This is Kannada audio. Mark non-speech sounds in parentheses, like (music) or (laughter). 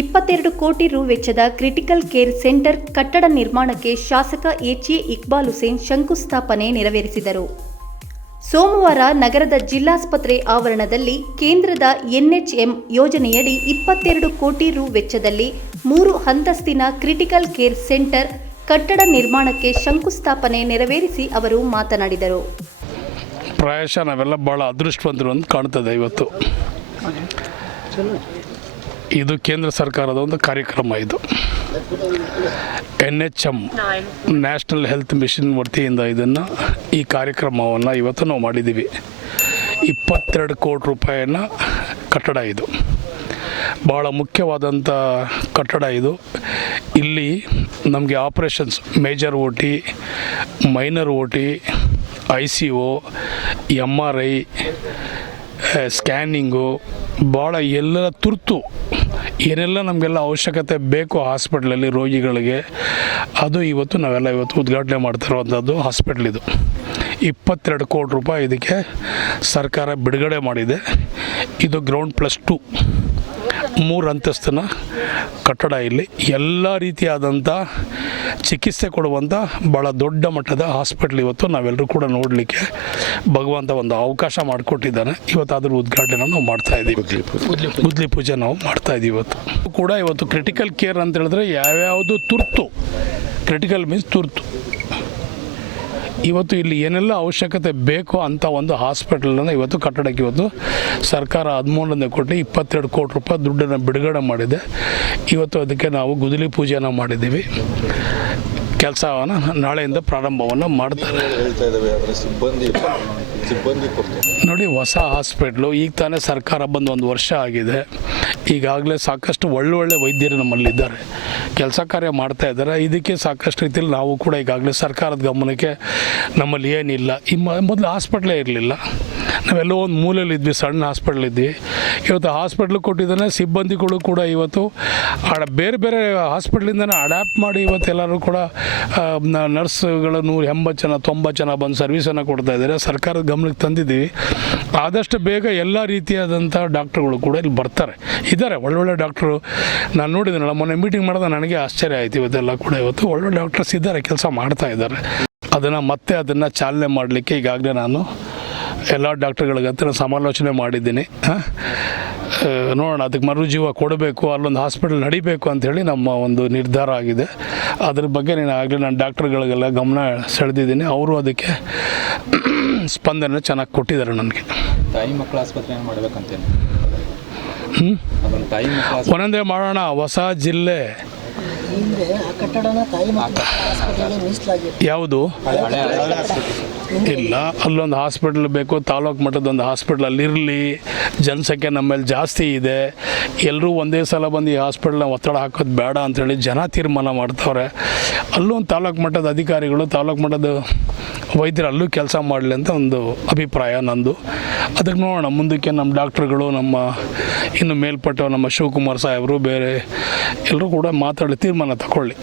ಇಪ್ಪತ್ತೆರಡು ಕೋಟಿ ರು ವೆಚ್ಚದ ಕ್ರಿಟಿಕಲ್ ಕೇರ್ ಸೆಂಟರ್ ಕಟ್ಟಡ ನಿರ್ಮಾಣಕ್ಕೆ ಶಾಸಕ ಎಚ್ಎ ಇಕ್ಬಾಲ್ ಹುಸೇನ್ ಶಂಕುಸ್ಥಾಪನೆ ನೆರವೇರಿಸಿದರು. ಸೋಮವಾರ ನಗರದ ಜಿಲ್ಲಾಸ್ಪತ್ರೆ ಆವರಣದಲ್ಲಿ ಕೇಂದ್ರದ ಎನ್ಎಚ್ಎಂ ಯೋಜನೆಯಡಿ ಇಪ್ಪತ್ತೆರಡು ಕೋಟಿ ರು ವೆಚ್ಚದಲ್ಲಿ ಮೂರು ಅಂತಸ್ತಿನ ಕ್ರಿಟಿಕಲ್ ಕೇರ್ ಸೆಂಟರ್ ಕಟ್ಟಡ ನಿರ್ಮಾಣಕ್ಕೆ ಶಂಕುಸ್ಥಾಪನೆ ನೆರವೇರಿಸಿ ಅವರು ಮಾತನಾಡಿದರು. ಪ್ರಾಯಶಃ ನಾವೆಲ್ಲ ಭಾಳ ಅದೃಷ್ಟವಂತರು ಅಂತ ಕಾಣ್ತದೆ ಇವತ್ತು. ಇದು ಕೇಂದ್ರ ಸರ್ಕಾರದ ಒಂದು ಕಾರ್ಯಕ್ರಮ ಇದು. N H M national health mission ವತಿಯಿಂದ ಇದನ್ನು ಈ ಕಾರ್ಯಕ್ರಮವನ್ನು ಇವತ್ತು ನಾವು ಮಾಡಿದ್ದೀವಿ. ಇಪ್ಪತ್ತೆರಡು ಕೋಟಿ ರೂಪಾಯಿನ ಕಟ್ಟಡ ಇದು. ಭಾಳ ಮುಖ್ಯವಾದಂಥ ಕಟ್ಟಡ ಇದು. ಇಲ್ಲಿ ನಮಗೆ operations major O T minor O T I C O M R I, scanning ಭಾಳ ಎಲ್ಲ ತುರ್ತು ಏನೆಲ್ಲ ನಮಗೆಲ್ಲ ಅವಶ್ಯಕತೆ ಬೇಕು ಹಾಸ್ಪಿಟ್ಲಲ್ಲಿ ರೋಗಿಗಳಿಗೆ ಅದು ಇವತ್ತು ನಾವೆಲ್ಲ ಇವತ್ತು ಉದ್ಘಾಟನೆ ಮಾಡ್ತಿರುವಂಥದ್ದು ಹಾಸ್ಪಿಟ್ಲ್ ಇದು. ಇಪ್ಪತ್ತೆರಡು ಕೋಟಿ ರೂಪಾಯಿ ಇದಕ್ಕೆ ಸರ್ಕಾರ ಬಿಡುಗಡೆ ಮಾಡಿದೆ. ಇದು ಗ್ರೌಂಡ್ ಪ್ಲಸ್ ಟು ಮೂರು ಅಂತಸ್ತಿನ ಕಟ್ಟಡ ಇಲ್ಲಿ. ಎಲ್ಲ ರೀತಿಯಾದಂಥ ಚಿಕಿತ್ಸೆ ಕೊಡುವಂಥ ಭಾಳ ದೊಡ್ಡ ಮಟ್ಟದ ಹಾಸ್ಪಿಟ್ಲ್ ಇವತ್ತು ನಾವೆಲ್ಲರೂ ಕೂಡ ನೋಡಲಿಕ್ಕೆ ಭಗವಂತ ಒಂದು ಅವಕಾಶ ಮಾಡಿಕೊಟ್ಟಿದ್ದಾನೆ. ಇವತ್ತು ಅದ್ರ ಉದ್ಘಾಟನೆ ನಾವು ಮಾಡ್ತಾ ಇದ್ದೀವಿ. ಗುದ್ಲಿ ಪೂಜೆ. ನಾವು ಮಾಡ್ತಾ ಇದ್ದೀವಿ ಇವತ್ತು. ಕೂಡ ಇವತ್ತು ಕ್ರಿಟಿಕಲ್ ಕೇರ್ ಅಂತ ಹೇಳಿದ್ರೆ ಯಾವ್ಯಾವುದು ತುರ್ತು. ಕ್ರಿಟಿಕಲ್ ಮೀನ್ಸ್ ತುರ್ತು. ಇವತ್ತು ಇಲ್ಲಿ ಏನೆಲ್ಲ ಅವಶ್ಯಕತೆ ಬೇಕೋ ಅಂತ ಒಂದು ಹಾಸ್ಪಿಟಲನ್ನು ಇವತ್ತು ಕಟ್ಟಡಕ್ಕೆ ಇವತ್ತು ಸರ್ಕಾರ ಹದಿಮೂರನೇ ಕೊಟ್ಟು ಇಪ್ಪತ್ತೆರಡು ಕೋಟಿ ರೂಪಾಯಿ ದುಡ್ಡನ್ನು ಬಿಡುಗಡೆ ಮಾಡಿದೆ. ಇವತ್ತು ಅದಕ್ಕೆ ನಾವು ಗುದಲಿ ಪೂಜೆಯನ್ನು ಮಾಡಿದ್ದೀವಿ. ಕೆಲಸವನ್ನು ನಾಳೆಯಿಂದ ಪ್ರಾರಂಭವನ್ನು ಮಾಡ್ತಾರೆ. ನೋಡಿ ಹೊಸ ಹಾಸ್ಪಿಟ್ಲು ಈಗ ತಾನೇ ಸರ್ಕಾರ ಬಂದು ಒಂದು ವರ್ಷ ಆಗಿದೆ. ಈಗಾಗಲೇ ಸಾಕಷ್ಟು ಒಳ್ಳೊಳ್ಳೆ ವೈದ್ಯರು ನಮ್ಮಲ್ಲಿದ್ದಾರೆ. ಕೆಲಸ ಕಾರ್ಯ ಮಾಡ್ತಾ ಇದ್ದಾರೆ. ಇದಕ್ಕೆ ಸಾಕಷ್ಟು ರೀತಿಯಲ್ಲಿ ನಾವು ಕೂಡ ಈಗಾಗಲೇ ಸರ್ಕಾರದ ಗಮನಕ್ಕೆ ನಮ್ಮಲ್ಲಿ ಏನಿಲ್ಲ. ಈ ಮೊದಲು ಹಾಸ್ಪಿಟ್ಲೇ ಇರಲಿಲ್ಲ. ನಾವೆಲ್ಲೋ ಒಂದು ಮೂಲೆಯಲ್ಲಿ ಇದ್ವಿ, ಸಣ್ಣ ಹಾಸ್ಪಿಟ್ಲ್ ಇದ್ವಿ. ಇವತ್ತು ಹಾಸ್ಪಿಟ್ಲ್ ಕೊಟ್ಟಿದ್ದಾನೆ, ಸಿಬ್ಬಂದಿಗಳು ಕೂಡ ಇವತ್ತು, ಅಡ, ಬೇರೆ ಬೇರೆ ಹಾಸ್ಪಿಟ್ಲಿಂದನೇ ಅಡ್ಯಾಪ್ಟ್ ಮಾಡಿ ಇವತ್ತು ಎಲ್ಲರೂ ಕೂಡ ನರ್ಸ್ಗಳು ನೂರ ಎಂಬತ್ತು ಜನ, ತೊಂಬತ್ತು ಜನ ಬಂದು ಸರ್ವಿಸನ್ನು ಕೊಡ್ತಾ ಇದ್ದಾರೆ. ಸರ್ಕಾರದ ಗಮನಕ್ಕೆ ತಂದಿದ್ದೀವಿ. ಆದಷ್ಟು ಬೇಗ ಎಲ್ಲ ರೀತಿಯಾದಂಥ ಡಾಕ್ಟ್ರುಗಳು ಕೂಡ ಇಲ್ಲಿ ಬರ್ತಾರೆ. ಇದ್ದಾರೆ, ಒಳ್ಳೊಳ್ಳೆ ಡಾಕ್ಟ್ರು ನಾನು ನೋಡಿದ್ದೀನಲ್ಲ, ಮೊನ್ನೆ ಮೀಟಿಂಗ್ ಮಾಡಿದ ನನಗೆ ಆಶ್ಚರ್ಯ ಆಯ್ತು ಇವತ್ತೆಲ್ಲ ಕೂಡ ಇವತ್ತು. ಒಳ್ಳೊಳ್ಳೆ ಡಾಕ್ಟರ್ಸ್ ಇದ್ದಾರೆ, ಕೆಲಸ ಮಾಡ್ತಾ ಇದ್ದಾರೆ. ಅದನ್ನು ಮತ್ತೆ ಅದನ್ನು ಚಾಲನೆ ಮಾಡಲಿಕ್ಕೆ ಈಗಾಗಲೇ ನಾನು ಎಲ್ಲ ಡಾಕ್ಟರ್ಗಳಿಗೆ ಹತ್ರ ಸಮಾಲೋಚನೆ ಮಾಡಿದ್ದೀನಿ. ನೋಡೋಣ ಅದಕ್ಕೆ ಮರುಜೀವ ಕೊಡಬೇಕು ಅಲ್ಲೊಂದು ಹಾಸ್ಪಿಟಲ್ ನಡಿಬೇಕು ಅಂಥೇಳಿ ನಮ್ಮ ಒಂದು ನಿರ್ಧಾರ ಆಗಿದೆ. ಅದ್ರ ಬಗ್ಗೆ ನಾನು ಆಗಲೇ ನಾನು ಡಾಕ್ಟರ್ಗಳಿಗೆಲ್ಲ ಗಮನ ಸೆಳೆದಿದ್ದೀನಿ. ಅವರು ಅದಕ್ಕೆ (clears throat) ಸ್ಪಂದನೆ ಚೆನ್ನಾಗಿ ಕೊಟ್ಟಿದ್ದಾರೆ ನನಗೆ. ತಾಯಿ ಮಕ್ಕಳ ಆಸ್ಪತ್ರೆ ಮಾಡಬೇಕಂತ ಹ್ಞೂ ಒಂದೊಂದೇ ಮಾಡೋಣ ಹೊಸ ಜಿಲ್ಲೆ. ಹಿಂದೆ ಆ ಕಟ್ಟಡನ ತಾಯಿ ಮಕ್ಕಳ ಆಸ್ಪತ್ರೆಗೆ ಯಾವುದು? ಇಲ್ಲ ಅಲ್ಲೊಂದು ಹಾಸ್ಪಿಟ್ಲ್ ಬೇಕು ತಾಲೂಕು ಮಟ್ಟದ ಒಂದು ಹಾಸ್ಪಿಟ್ಲ್ ಅಲ್ಲಿರಲಿ ಜನಸಂಖ್ಯೆ ನಮ್ಮಲ್ಲಿ ಜಾಸ್ತಿ ಇದೆ. ಎಲ್ಲರೂ ಒಂದೇ ಸಲ ಬಂದು ಈ ಹಾಸ್ಪಿಟ್ಲ್ನ ಒತ್ತಡ ಹಾಕೋದು ಬೇಡ ಅಂಥೇಳಿ ಜನ ತೀರ್ಮಾನ ಮಾಡ್ತವ್ರೆ. ಅಲ್ಲೊಂದು ತಾಲೂಕು ಮಟ್ಟದ ಅಧಿಕಾರಿಗಳು ತಾಲೂಕು ಮಟ್ಟದ ವೈದ್ಯರು ಅಲ್ಲೂ ಕೆಲಸ ಮಾಡಲಿ ಅಂತ ಒಂದು ಅಭಿಪ್ರಾಯ ನಂದು. ಅದಕ್ಕೆ ನೋಡೋಣ ಮುಂದಕ್ಕೆ ನಮ್ಮ ಡಾಕ್ಟ್ರುಗಳು ನಮ್ಮ ಇನ್ನು ಮೇಲ್ಪಟ್ಟ ನಮ್ಮ ಶಿವಕುಮಾರ್ ಸಾಹೇಬರು ಬೇರೆ ಎಲ್ಲರೂ ಕೂಡ ಮಾತಾಡಿ ತೀರ್ಮಾನ ತಗೊಳ್ಳಿ